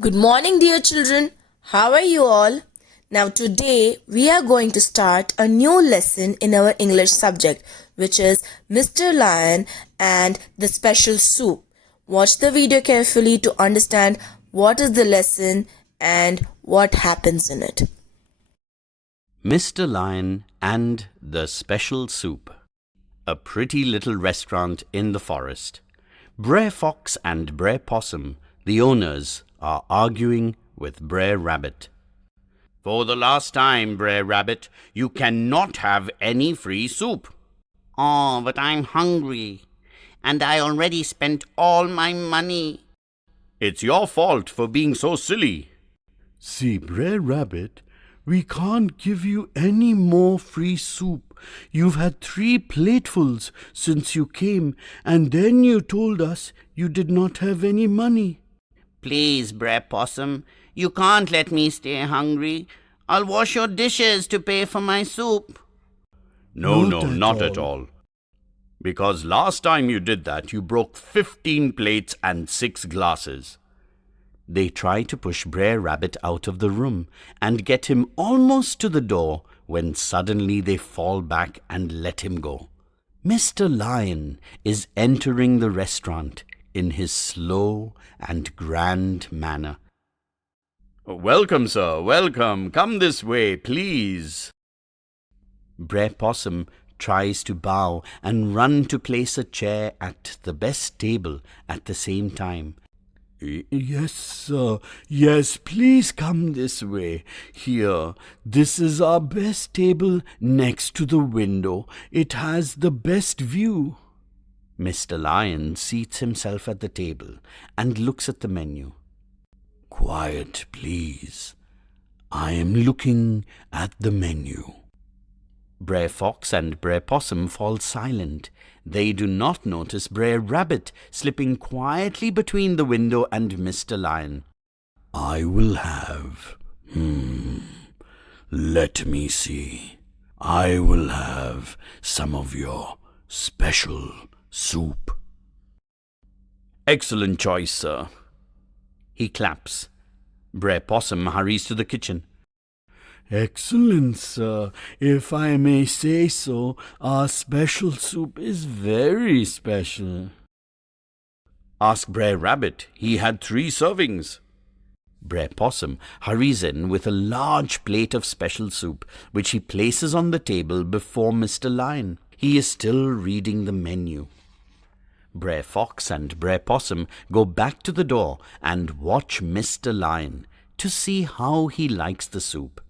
Good morning, dear children. How are you all? Now, today we are going to start a new lesson in our English subject, which is Mr. Lion and the Special Soup. Watch the video carefully to understand what is the lesson and what happens in it. Mr. Lion and the Special Soup. A pretty little restaurant in the forest. Brer Fox and Brer Possum, the owners, are arguing with Brer Rabbit. "For the last time, Brer Rabbit, you cannot have any free soup." "Oh, but I'm hungry, and I already spent all my money." "It's your fault for being so silly." "See, Brer Rabbit, we can't give you any more free soup. You've had 3 platefuls since you came, and then you told us you did not have any money." "Please, Brer Possum, you can't let me stay hungry. I'll wash your dishes to pay for my soup." No, not at all. Because last time you did that, you broke 15 plates and 6 glasses. They try to push Brer Rabbit out of the room and get him almost to the door when suddenly they fall back and let him go. Mr. Lion is entering the restaurant in his slow and grand manner. "Welcome, sir, welcome. Come this way, please." Brer Possum tries to bow and run to place a chair at the best table at the same time. "Yes, sir. Yes, please come this way. Here, this is our best table next to the window. It has the best view." Mr. Lion seats himself at the table and looks at the menu. "Quiet, please. I am looking at the menu." Brer Fox and Brer Possum fall silent. They do not notice Brer Rabbit slipping quietly between the window and Mr. Lion. "I will have, let me see. I will have some of your special soup." "Excellent choice, sir." He claps. Brer Possum hurries to the kitchen. "Excellent, sir. If I may say so, our special soup is very special." "Ask Brer Rabbit. He had 3 servings." Brer Possum hurries in with a large plate of special soup, which he places on the table before Mr. Lion. He is still reading the menu. Brer Fox and Brer Possum go back to the door and watch Mr. Lion to see how he likes the soup.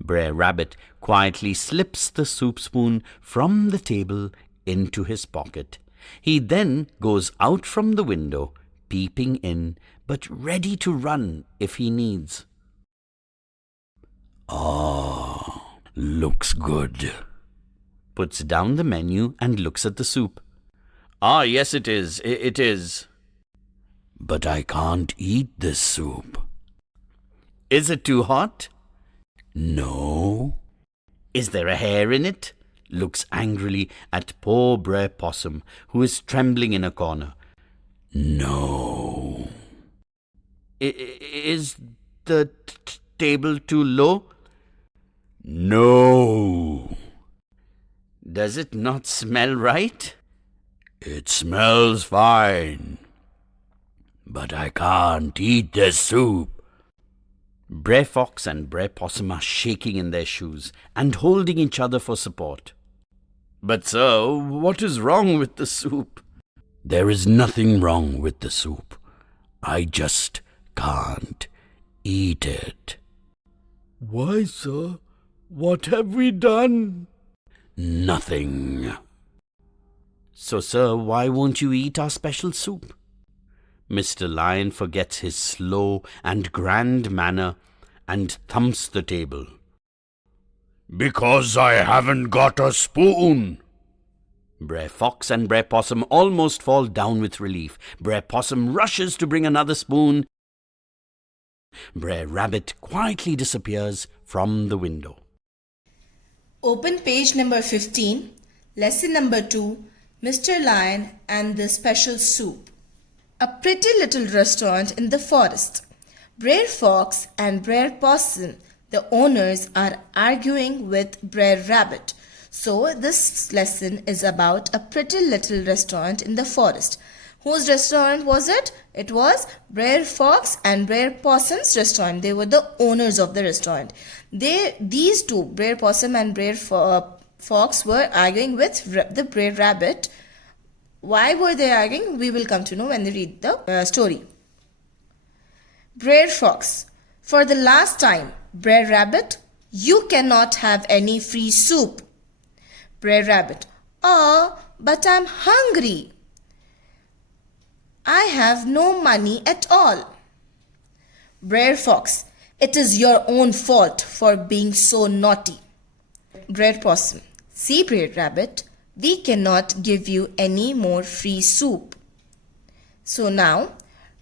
Brer Rabbit quietly slips the soup spoon from the table into his pocket. He then goes out from the window, peeping in, but ready to run if he needs. "Ah, looks good." Puts down the menu and looks at the soup. "Ah, yes, it is. It is." "But I can't eat this soup." "Is it too hot?" "No." "Is there a hair in it?" Looks angrily at poor Brer Possum, who is trembling in a corner. "No." "Is the table too low?" "No." "Does it not smell right?" "It smells fine. But I can't eat this soup." Brer Fox and Brer Possum are shaking in their shoes and holding each other for support. "But, sir, what is wrong with the soup?" "There is nothing wrong with the soup. I just can't eat it." "Why, sir? What have we done?" "Nothing." "So, sir, why won't you eat our special soup?" Mr. Lion forgets his slow and grand manner and thumps the table. "Because I haven't got a spoon." Brer Fox and Brer Possum almost fall down with relief. Brer Possum rushes to bring another spoon. Brer Rabbit quietly disappears from the window. Open page number 15, lesson number 2, Mr. Lion and the Special Soup. A pretty little restaurant in the forest. Brer Fox and Brer Possum, the owners, are arguing with Brer Rabbit. So this lesson is about a pretty little restaurant in the forest. Whose restaurant was it? It was Brer Fox and Brer Possum's restaurant. They were the owners of the restaurant. These two, Brer Possum and Brer Fox, were arguing with the Brer Rabbit. Why were they arguing? We will come to know when we read the story. Brer Fox: for the last time, Brer Rabbit, you cannot have any free soup. Brer Rabbit: oh, but I'm hungry. I have no money at all. Brer Fox: it is your own fault for being so naughty. Brer Possum: see, Brer Rabbit, we cannot give you any more free soup. So now,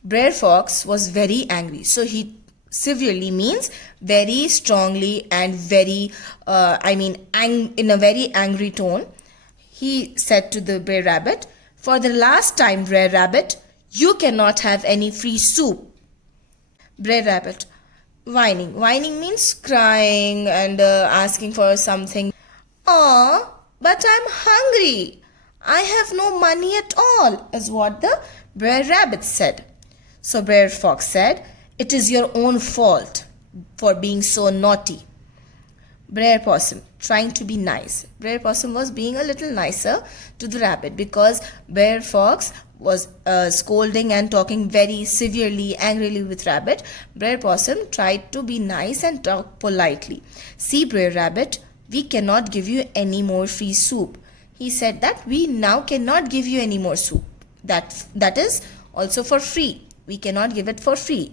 Brer Fox was very angry. So he severely means very strongly and very, in a very angry tone. He said to the Brer Rabbit, for the last time, Brer Rabbit, you cannot have any free soup. Brer Rabbit: whining. Whining means crying and asking for something. Oh, but I'm hungry. I have no money at all, is what the Brer Rabbit said. So Brer Fox said, it is your own fault for being so naughty. Brer Possum, trying to be nice. Brer Possum was being a little nicer to the rabbit because Brer Fox was scolding and talking very severely, angrily with Rabbit. Brer Possum tried to be nice and talk politely. See, Brer Rabbit, we cannot give you any more free soup. He said that we now cannot give you any more soup. That is also for free. We cannot give it for free.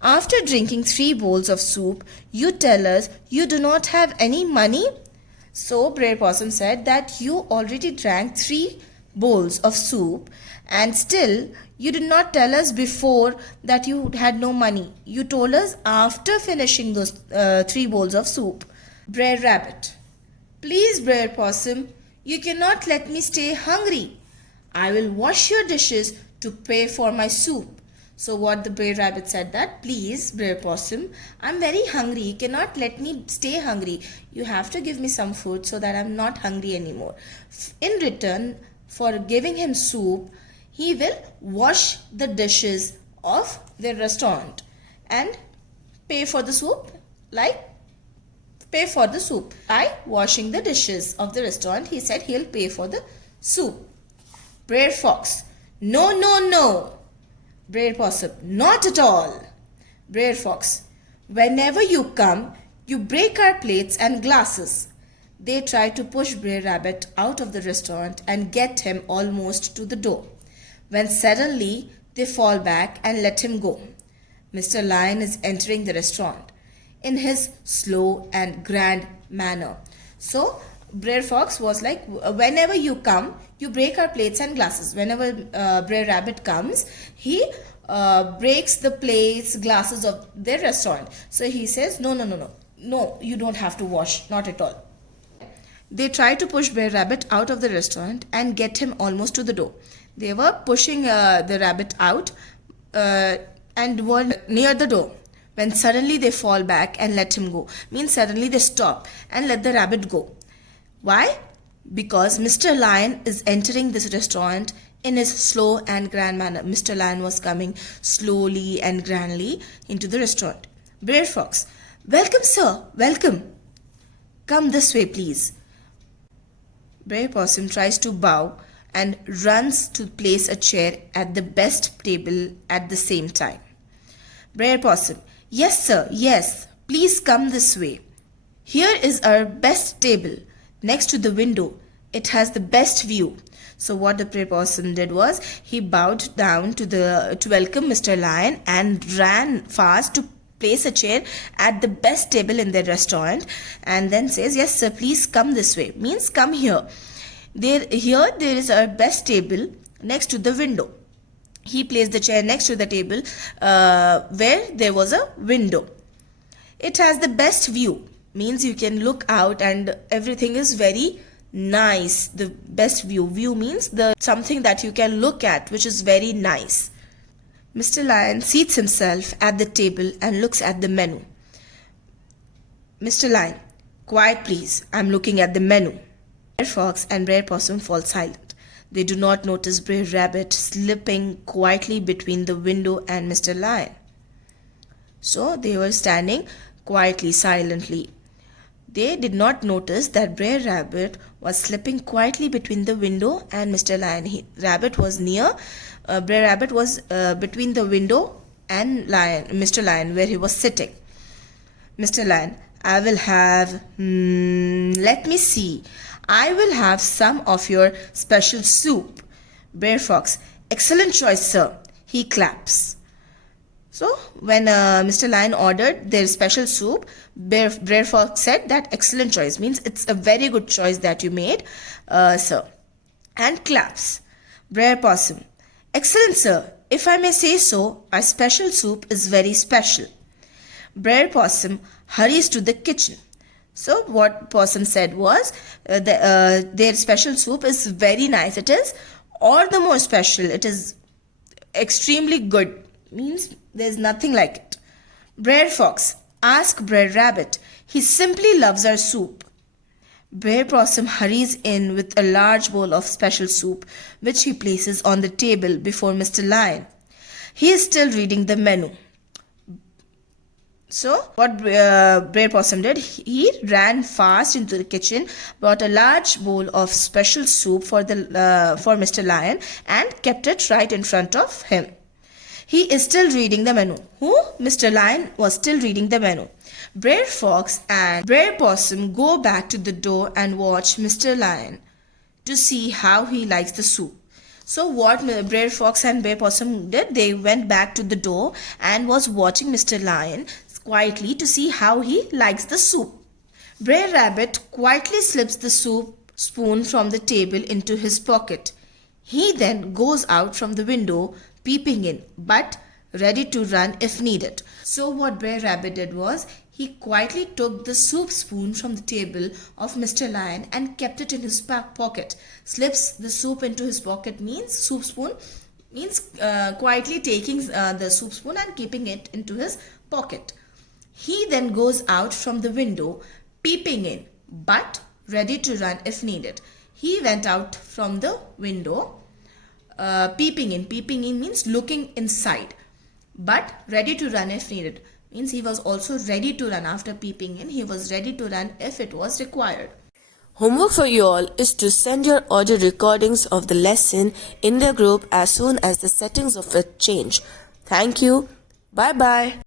After drinking 3 bowls of soup, you tell us you do not have any money? So Brer Possum said that you already drank 3 bowls of soup and still you did not tell us before that you had no money. You told us after finishing those 3 bowls of soup. Brer Rabbit: please, Brer Possum, you cannot let me stay hungry. I will wash your dishes to pay for my soup. So what the Brer Rabbit said that, please, Brer Possum, I'm very hungry. You cannot let me stay hungry. You have to give me some food so that I'm not hungry anymore. In return for giving him soup, he will wash the dishes of the restaurant and pay for the soup by washing the dishes of the restaurant. He said he'll pay for the soup. Brer Fox: no, no, no. Brer Possum: not at all. Brer Fox: whenever you come, you break our plates and glasses. They try to push Brer Rabbit out of the restaurant and get him almost to the door, when suddenly they fall back and let him go. Mr. Lion is entering the restaurant in his slow and grand manner. So Brer Fox was like, whenever you come, you break our plates and glasses. Whenever Brer Rabbit comes, he breaks the plates, glasses of their restaurant. So he says, no, you don't have to wash, not at all. They tried to push Brer Rabbit out of the restaurant and get him almost to the door. They were pushing the rabbit out and were near the door, when suddenly they fall back and let him go. Means suddenly they stop and let the rabbit go. Why? Because Mr. Lion is entering this restaurant in his slow and grand manner. Mr. Lion was coming slowly and grandly into the restaurant. Brer Fox: welcome, sir, welcome. Come this way, please. Brer Possum tries to bow and runs to place a chair at the best table at the same time. Brer Possum: yes, sir, yes, please come this way. Here is our best table, next to the window. It has the best view. So what the Brer Possum did was, he bowed down to welcome Mr. Lion and ran fast to place a chair at the best table in the restaurant, and then says, yes sir, please come this way. Means come here. There is our best table next to the window. He placed the chair next to the table where there was a window. It has the best view. Means you can look out and everything is very nice. The best view. View means something that you can look at, which is very nice. Mr. Lion seats himself at the table and looks at the menu. Mr. Lion, quiet please, I'm looking at the menu. Brer Fox and Brer Possum fall silent. They do not notice Brer Rabbit slipping quietly between the window and Mr. Lion. So they were standing quietly, silently. They did not notice that Brer Rabbit was slipping quietly between the window and Mr. Lion. Rabbit was near. Brer Rabbit was between the window and Mr. Lion, where he was sitting. Mr. Lion, I will have, let me see. I will have some of your special soup. Brer Fox, excellent choice, sir. He claps. So when Mr. Lion ordered their special soup, Brer Fox said that excellent choice means it's a very good choice that you made, sir. And claps. Brer Possum, excellent, sir. If I may say so, our special soup is very special. Brer Possum hurries to the kitchen. So what Possum said was, their special soup is very nice. It is all the more special. It is extremely good. Means there's nothing like it. Brer Fox, ask Brer Rabbit. He simply loves our soup. Brer Possum hurries in with a large bowl of special soup, which he places on the table before Mr. Lion. He is still reading the menu. So what Brer Possum did, he ran fast into the kitchen, brought a large bowl of special soup for Mr. Lion and kept it right in front of him. He is still reading the menu. Who? Mr. Lion was still reading the menu. Brer Fox and Brer Possum go back to the door and watch Mr. Lion to see how he likes the soup. So what Brer Fox and Brer Possum did, they went back to the door and was watching Mr. Lion quietly to see how he likes the soup. Brer Rabbit quietly slips the soup spoon from the table into his pocket. He then goes out from the window, peeping in, but ready to run if needed. So what Brer Rabbit did was, he quietly took the soup spoon from the table of Mr. Lion and kept it in his pocket. Slips the soup into his pocket means soup spoon means quietly taking the soup spoon and keeping it into his pocket. He then goes out from the window, peeping in, but ready to run if needed. He went out from the window, peeping in. Peeping in means looking inside, but ready to run if needed. Means he was also ready to run after peeping in. He was ready to run if it was required. Homework for you all is to send your audio recordings of the lesson in the group as soon as the settings of it change. Thank you. Bye bye.